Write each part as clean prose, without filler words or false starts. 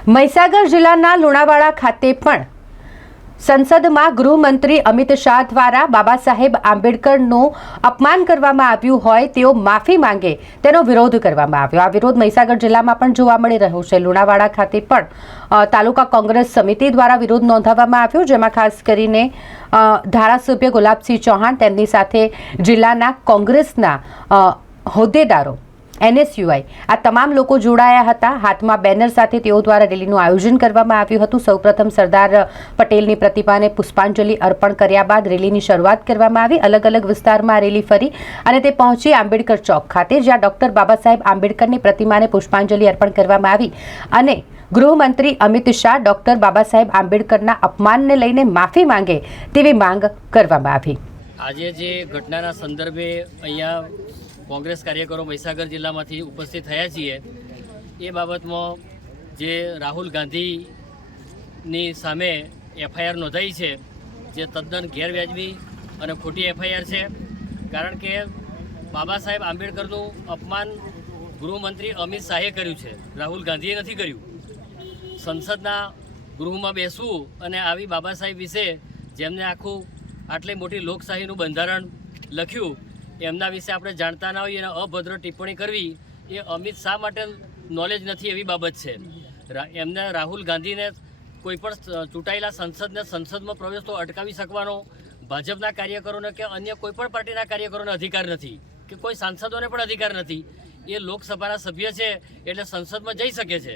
મહીસાગર જિલ્લાના લુણાવાડા ખાતે પણ સંસદમાં ગૃહમંત્રી અમિત શાહ દ્વારા બાબા સાહેબ આંબેડકરનું અપમાન કરવામાં આવ્યું હોય તેઓ માફી માંગે તેનો વિરોધ કરવામાં આવ્યો। આ વિરોધ મહીસાગર જિલ્લામાં પણ જોવા મળી રહ્યો છે। લુણાવાડા ખાતે પણ તાલુકા કોંગ્રેસ સમિતિ દ્વારા વિરોધ નોંધાવવામાં આવ્યો, જેમાં ખાસ કરીને ધારાસભ્ય ગુલાબસિંહ ચૌહાણ તેમની સાથે જિલ્લાના કોંગ્રેસના હોદ્દેદારો NSUI આ તમામ લોકો જોડાયા હતા। હાથમાં બેનર સાથે તેઓ દ્વારા રેલીનું આયોજન કરવામાં આવ્યું હતું। સૌપ્રથમ સરદાર પટેલની પ્રતિમાને પુષ્પાંજલિ અર્પણ કર્યા બાદ રેલીની શરૂઆત કરવામાં આવી। અલગ અલગ વિસ્તારમાં રેલી ફરી અને તે પહોંચી આંબેડકર ચોક ખાતે, જ્યાં ડોક્ટર બાબા સાહેબ આંબેડકરની પ્રતિમાને પુષ્પાંજલિ અર્પણ કરવામાં આવી અને ગૃહમંત્રી અમિત શાહ ડોક્ટર બાબા સાહેબ આંબેડકરના અપમાનને લઈને માફી માંગે તેવી માંગ કરવામાં આવી। આજે જે ઘટનાના સંદર્ભે અહીંયા કોંગ્રેસ કાર્યકરો મહીસાગર જિલ્લામાંથી ઉપસ્થિત થયા છીએ, એ બાબતમાં જે રાહુલ ગાંધીની સામે FIR નોંધાઈ છે, જે તદ્દન ગેરવ્યાજબી અને ખોટી FIR છે। કારણ કે બાબા સાહેબ આંબેડકરનું અપમાન ગૃહમંત્રી અમિત શાહે કર્યું છે, રાહુલ ગાંધીએ નથી કર્યું। સંસદના ગૃહમાં બેસવું અને આવી બાબા સાહેબ વિશે જેમને આટલી મોટી લોકશાહીનું બંધારણ લખ્યું એમના વિશે આપણે જાણતા ના હોઈએ અને અભદ્ર ટિપ્પણી કરવી એ અમિત શાહ માટે નોલેજ નથી એવી બાબત છે। એમને રાહુલ ગાંધીને કોઈપણ ચૂંટાયેલા સંસદમાં પ્રવેશ તો અટકાવી શકવાનો ભાજપના કાર્યકરોને કે અન્ય કોઈપણ પાર્ટીના કાર્યકરોને અધિકાર નથી, કે કોઈ સાંસદોને પણ અધિકાર નથી। એ લોકસભાના સભ્ય છે એટલે સંસદમાં જઈ શકે છે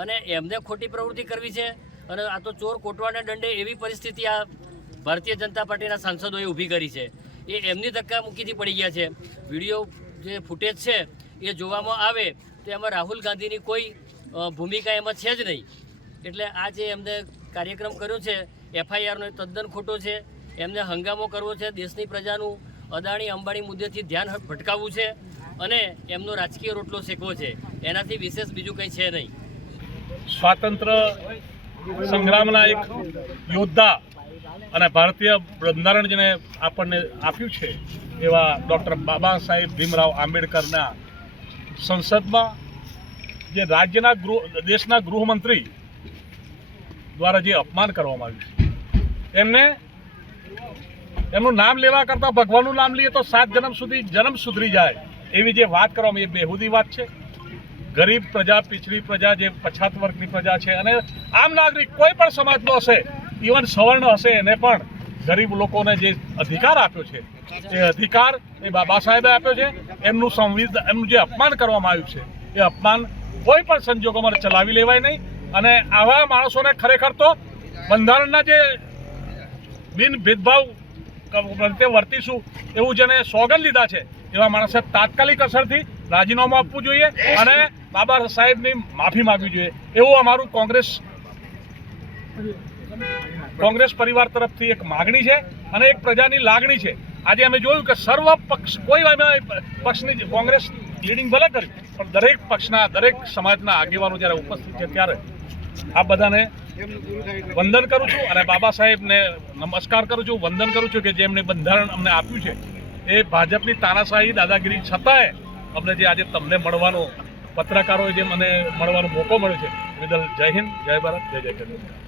અને એમને ખોટી પ્રવૃત્તિ કરવી છે અને આ તો ચોર કોટવાને દંડે એવી પરિસ્થિતિ આ ભારતીય જનતા પાર્ટીના સાંસદોએ ઊભી કરી છે। એ એમની ધક્કામુક્કીથી પડી ગયા છે। વિડીયો જે ફૂટેજ છે એ જોવામાં આવે તો એમાં રાહુલ ગાંધીની કોઈ ભૂમિકા એમાં છે જ નહીં। એટલે આ જે એમને કાર્યક્રમ કર્યો છે FIRનો તદ્દન ખોટો છે। એમને હંગામો કરવો છે, દેશની પ્રજાનું અદાણી અંબાણી મુદ્દેથી ધ્યાન ભટકાવવું છે અને એમનો રાજકીય રોટલો શેકવો છે, એનાથી વિશેષ બીજું કંઈ છે નહીં। સ્વાતંત્ર્ય સંગ્રામના એક યોદ્ધા અને ભારતીય બંધારણ જેને આપણને આપ્યું છે એવા ડૉક્ટર બાબા સાહેબ ભીમરાવ આંબેડકરના સંસદમાં જે રાજ્યના દેશના ગૃહમંત્રી દ્વારા જે અપમાન કરવામાં આવ્યું છે, એમનું નામ લેવા કરતાં ભગવાનનું નામ લઈએ તો 7 જન્મ સુધી જન્મ સુધરી જાય એવી જે વાત કરવામાં, એ બેહુદી વાત છે। ગરીબ પ્રજા, પિછડી પ્રજા, જે પછાત વર્ગની પ્રજા છે અને આમ નાગરિક કોઈ પણ સમાજનો હશે, ઇવન સવર્ણ હશે, એને પણ ગરીબ લોકોને જે અધિકાર આપ્યો છે એ અધિકાર એ બાબા સાહેબે આપ્યો છે। એમનું જે અપમાન કરવામાં આવ્યું છે એ અપમાન કોઈ પણ સંજોગોમાં ચલાવી લેવાય નહીં અને આવા માણસોને ખરેખર તો બંધારણના જે બિન ભેદભાવ પ્રત્યે વર્તીશું એવું જેને સોગંદ લીધા છે એવા માણસે તાત્કાલિક અસરથી રાજીનામું આપવું જોઈએ અને બાબા સાહેબની માફી માગવી જોઈએ, એવું અમારું કોંગ્રેસ પરિવાર તરફથી એક માગણી છે અને એક પ્રજાની લાગણી છે। આજે અમે જોયું કે સર્વ પક્ષ, કોઈ પક્ષની કોંગ્રેસ લીડિંગ ભલે કરી પણ દરેક પક્ષના, દરેક સમાજના આગેવાનો જ્યારે ઉપસ્થિત છે ત્યારે આ બધાને વંદન કરું છું અને બાબા સાહેબને નમસ્કાર કરું છું, વંદન કરું છું કે જેમને બંધારણ અમને આપ્યું છે એ ભાજપની તાનાશાહી દાદાગીરી છતાંય અમને જે આજે તમને મળવાનો, પત્રકારોએ જે મને મળવાનો મોકો મળ્યો છે, બદલ જય હિન્દ, જય ભારત, જય જય કરનાર।